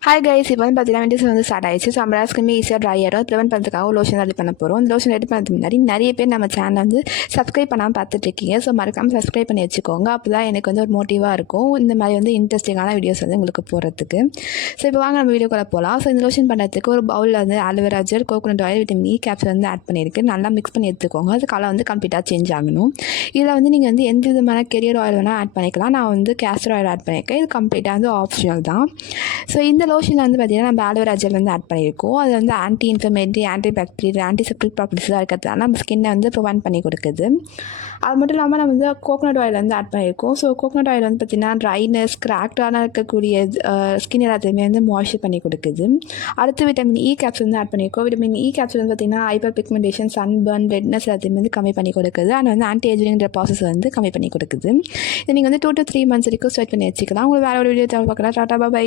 Hi guys, இப்போ வந்து பார்த்தீங்கன்னா விண்டர்ஸ் வந்து ஸ்டார்ட் ஆயிடுச்சு. ஸோ நம்ம ஸ்கின் ஈஸியாக ட்ரை ஆகிடும். ப்ரிவென்ட் பண்ணுறதுக்காக லோஷன் ரெடி பண்ண போகிறோம். இந்த லோஷன் ரெடி பண்ணுறதுக்கு முன்னாடி நிறைய பேர் நம்ம சேனல் வந்து சப்ஸ்கிரைப் பண்ணாமல் பார்த்துட்டு இருக்கீங்க. ஸோ மறக்காமல் சப்ஸ்கிரைப் பண்ணி வச்சுக்கோங்க. அப்போ தான் எனக்கு வந்து ஒரு மோட்டிவாக இருக்கும் இந்த மாதிரி வந்து இன்ட்ரெஸ்டிங்கான வீடியோஸ் வந்து உங்களுக்கு போகிறதுக்கு. ஸோ இப்போ வாங்க நம்ம வீடியோக்குள்ளே போகலாம். ஸோ இந்த லோஷன் பண்ணுறதுக்கு ஒரு பவுலில் வந்து aloe vera gel, coconut oil, vitamin E capsule வந்து ஆட் பண்ணியிருக்கு. நல்லா மிக்ஸ் பண்ணி எடுத்துக்கோங்க. அது கலர் வந்து கம்ப்ளீட்டாக சேஞ்ச் ஆகணும். இதில் வந்து நீங்கள் வந்து எந்த விதமான கெரியர் ஆயில் வேணால் ஆட் பண்ணிக்கலாம். நான் வந்து கேஸ்டர் ஆயில் ஆட் பண்ணியிருக்கேன். இது கம்ப்ளீட்டாக வந்து ஆப்ஷனல் தான். ஸோ இந்த லோஷனில் வந்து பார்த்திங்கன்னா நம்ம ஆலோவேரா ஜெல் வந்து ஆட் பண்ணியிருக்கோம். அது வந்து anti inflammatory, anti bacterial, antiseptic ப்ராப்பர்ட்டிஸாக இருக்கிறதுனால நம்ம ஸ்கின்னை வந்து ப்ரிவென்ட் பண்ணி கொடுக்குது. அது மட்டும் இல்லாமல் நம்ம வந்து கோகோனட் ஆயில் வந்து ஆட் பண்ணியிருக்கோம். ஸோ கோகோனட் ஆயில் வந்து பார்த்திங்கன்னா ட்ரைனஸ், கிராக்டான இருக்கக்கூடிய ஸ்கின் எல்லாத்தையுமே வந்து மாய்ஸ்சர் பண்ணி கொடுக்குது. அடுத்து விட்டமின் இ கேப்சூல் வந்து ஆட் பண்ணியிருக்கோம். விட்டமின் இ கேப்சூல் வந்து பார்த்திங்கன்னா ஹைப்பர் பிக்மெண்டேஷன், சன்பர்ன், ரெட்னஸ் எல்லாத்தையுமே வந்து கம்மி பண்ணி கொடுக்குது. அண்ட் வந்து ஆன்டி ஏஜிங்ன்ற ப்ராசஸ் வந்து கம்மி பண்ணி கொடுக்குது. இதை நீங்கள் வந்து 2 to 3 months வரைக்கும் ஸ்வெட் பண்ணி வச்சுக்கலாம். உங்களுக்கு வேறு ஒரு வீடியோ தேவை பார்க்கலாம். டாடா, பை.